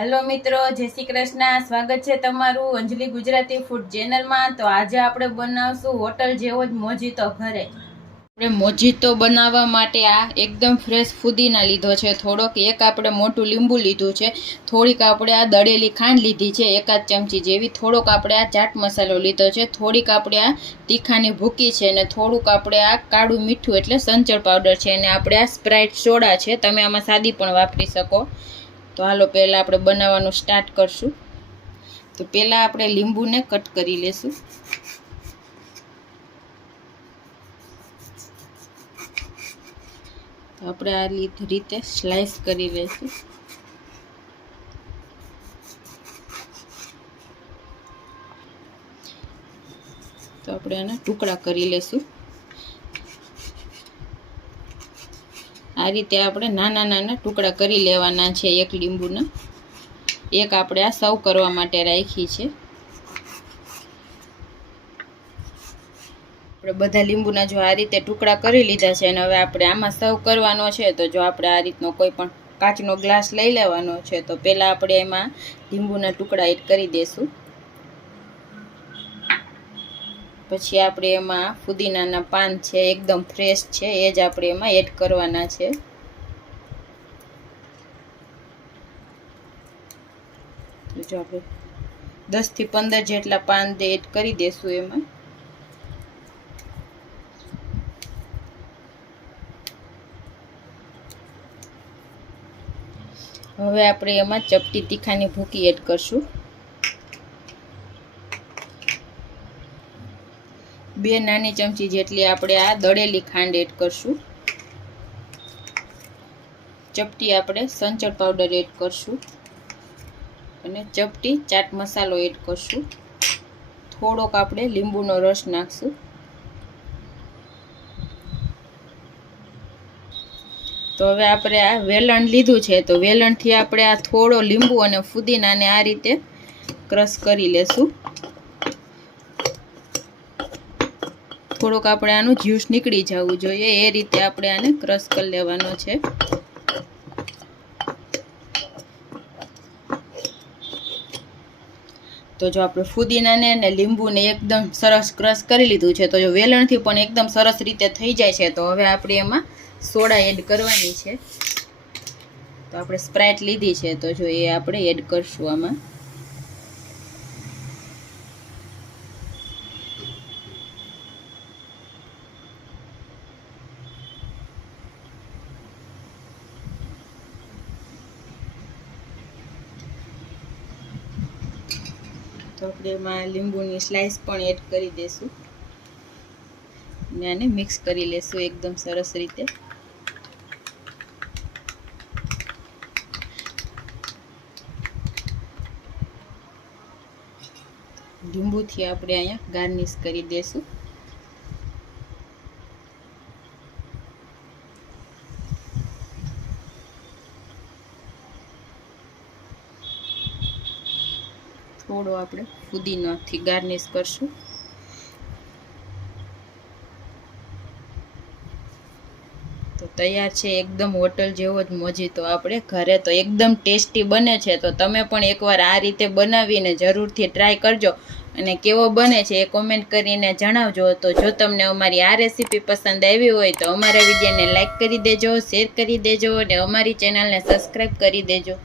Hello મિત્રો, જય શ્રી કૃષ્ણ. સ્વાગત છે તમારું અંજલિ ગુજરાતી ફૂડ ચેનલમાં. તો આજે આપણે બનાવશું હોટલ જેવો જ મોજીતો ઘરે. આપણે મોજીતો બનાવવા માટે આ એકદમ ફ્રેશ ફુદીના લીધો છે થોડોક, એક આપણે મોટું લીંબુ લીધું છે, થોડીક આપણે આ દળેલી ખાંડ લીધી છે એકાદ ચમચી જેવી, થોડોક આપણે આ ચાટ મસાલો લીધો છે, થોડીક આપણે આ તીખાની ભૂકી છે અને થોડુંક આપણે આ કાળું મીઠું એટલે સંચળ પાવડર છે અને આપણે આ સ્પ્રાઇટ સોડા છે. તમે આમાં સાદી પણ વાપરી શકો. તો હાલો પહેલાં આપણે બનાવવાનું સ્ટાર્ટ કરશું. તો પહેલાં આપણે લીંબુને કટ કરી લેશું. તો આપણે આ રીતે સ્લાઈસ કરી લઈશું. તો આપણે આના ટુકડા કરી લેશું. આ રીતે આપણે નાના નાના ટુકડા કરી લેવાના છે એક લીંબુના. એક આપણે આ સર્વ કરવા માટે રાખી છે. આપણે બધા લીંબુના જો આ રીતે ટુકડા કરી લીધા છે અને હવે આપણે આમાં સર્વ કરવાનો છે. તો જો આપણે આ રીતનો કોઈ પણ કાચનો ગ્લાસ લઈ લેવાનો છે. તો પહેલાં આપણે એમાં લીંબુના ટુકડા એડ કરી દઈશું. પછી આપણે એમાં ફુદીનાના પાન છે એકદમ ફ્રેશ છે એ જ આપણે એમાં એડ કરવાના છે. જો આપણે 10 થી 15 જેટલા પાન એડ કરી દઈશું એમાં. હવે આપણે એમાં ચપટી તીખાની ભૂકી એડ કરશું. 2 નાની ચમચી જેટલી આપણે આ દળેલી ખાંડ એડ કરશું. ચપટી આપણે સંચળ પાવડર એડ કરશું અને ચપટી ચાટ મસાલો એડ કરશું. થોડોક આપણે લીંબુનો રસ નાખશું. તો હવે આપણે આ વેલણ લીધું છે. તો વેલણથી આપણે આ થોડો લીંબુ અને ફુદીનાને આ રીતે ક્રશ કરી લેશું. થોડોક આપણે આનું જ્યુસ નીકળી જવું જોઈએ એ રીતે આપણે આને ક્રશ કરી લેવાનો છે. તો જો આપણે ફુદીનાને અને લીંબુને એકદમ સરસ ક્રશ કરી લીધું છે. તો જો વેલણથી પણ એકદમ સરસ રીતે થઈ જાય છે. તો હવે આપણે એમાં સોડા એડ કરવાની છે. તો આપણે સ્પ્રાઇટ લીધી છે તો જો એ આપણે એડ કરશું આમાં. તો આપણે એમાં લીંબુની સ્લાઈસ પણ એડ કરી દઈશું અને આને મિક્સ કરી લેશું એકદમ સરસ રીતે. લીંબુથી આપણે અહીંયા ગાર્નિશ કરી દઈશું. થોડો આપણે ફુદીનાથી ગાર્નિશ કરશું. તો તૈયાર છે એકદમ હોટલ જેવો જ મોજીતો આપણે ઘરે. તો એકદમ ટેસ્ટી બને છે. તો તમે પણ એકવાર આ રીતે બનાવીને જરૂરથી ટ્રાય કરજો અને કેવો બને છે એ કોમેન્ટ કરીને જણાવજો. તો જો તમને અમારી આ રેસીપી પસંદ આવી હોય તો અમારા વિડીયોને લાઈક કરી દેજો, શેર કરી દેજો અને અમારી ચેનલને સબસ્ક્રાઈબ કરી દેજો.